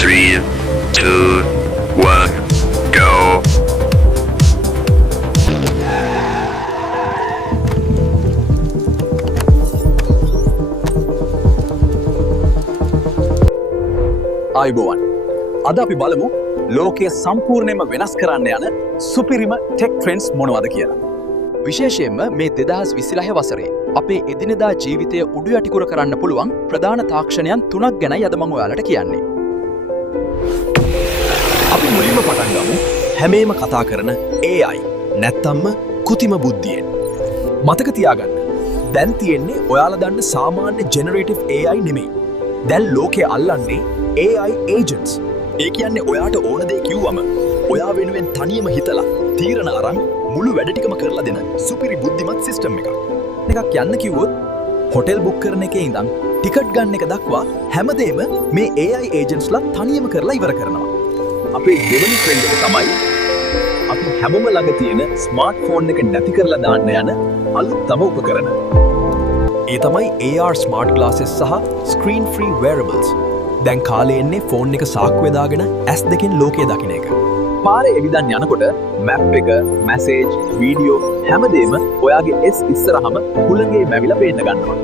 3, 2, 1, go. ආයුබෝවන්. අද අපි බලමු ලෝකයේ සම්පූර්ණයෙන්ම වෙනස් කරන්න යන සුපිරිම ටෙක් ට්‍රෙන්ඩ්ස් මොනවද කියලා. විශේෂයෙන්ම මේ 2026 වසරේ අපේ එදිනෙදා ජීවිතය උඩු යටිකුර කරන්න පුළුවන් ප්‍රධාන තාක්ෂණයන් 3ක් ගැනයි අද මම ඔයාලට කියන්නේ. අපි මුලින්ම පටන් ගමු හැමේම කතා කරන AI නැත්තම්ම කෘතිම බුද්ධියෙන්. මතක තියාගන්න. දැන් තියෙන්නේ ඔයාලා දන්න සාමාන්‍ය ජෙනරේටිව් AI නෙමෙයි. දැන් ලෝකයේ අල්ලන්නේ AI agents. ඒ කියන්නේ ඔයාට ඕන දේ කිව්වම ඔයා වෙනුවෙන් තනියම හිතලා තීරණ අරන් මුළු වැඩ ටිකම කරලා දෙන සුපිරි බුද්ධිමත් සිස්ටම් එකක්. එකක් යන්න කිව්වොත් හොටෙල් බුක් කරන එකේ ඉඳන් ටිකට් ගන්න එක දක්වා හැමදේම මේ AI agents-ලා තනියම කරලා ඉවර කරනවා. අපේ දෙවෙනි ට්‍රෙන්ඩ් එක තමයි අපි හැමෝම ළඟ තියෙන ස්මාර්ට්ෆෝන් එක නැති කරලා දාන්න යන අලුත්ම උපකරණ. ඒ තමයි AR smart glasses සහ screen free wearables. දැන් කාලේ එන්නේ ෆෝන් එක සාක්කුවේ දාගෙන S2 ලෝකය දකින්න එක. පාරේ එවිදන් යනකොට මැප් එක, මැසේජ්, වීඩියෝ හැමදේම ඔයාගේ S ඉස්සරහම හුළඟේ මැවිලා පේන්න ගන්නවා.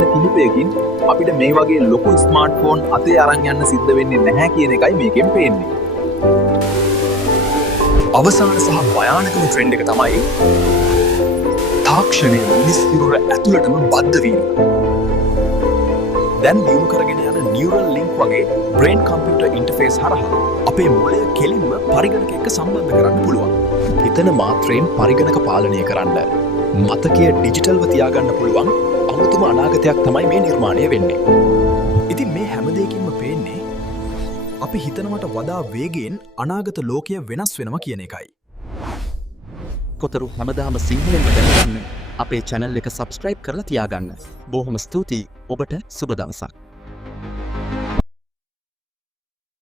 කිහිපයකින් අපිට මේ වගේ ලොකු ස්මාර්ට්ෆෝන් අතේ අරන් යන්න සිද්ධ වෙන්නේ නැහැ කියන එකයි මේකෙන් පේන්නේ. අවසාන සහ භයානකම ට්‍රෙන්ඩ් එක තමයි තාක්ෂණය මිනිස්සිරුර ඇතුළටම බද්ධ වීම. දැන් දියුණු කරගෙන යන නියුරල් ලින්ක් වගේ බ්‍රේන් කම්පියුටර් ඉන්ටර්ෆේස් හරහා අපේ මොළය කෙලින්ම පරිගණක එක්ක සම්බන්ධ කරන්න පුළුවන්. හිතන මාත්‍රයෙන් පරිගණක පාලනය කරන්න මතකය ඩිජිටල්ව තියාගන්න පුළුවන් අමුතුම අනාගතයක් තමයි මේ නිර්මාණය වෙන්නේ. ඉතින් මේ හැම දෙයකින්ම පේන්නේ අපි හිතනවට වඩා වේගයෙන් අනාගත ලෝකය වෙනස් වෙනවා කියන එකයි. කොතරු හැමදාම සිංහලෙන්ම දැනගන්න අපේ channel එක subscribe කරලා තියාගන්න. බොහොම ස්තුතියි. ඔබට සුබ දවසක්.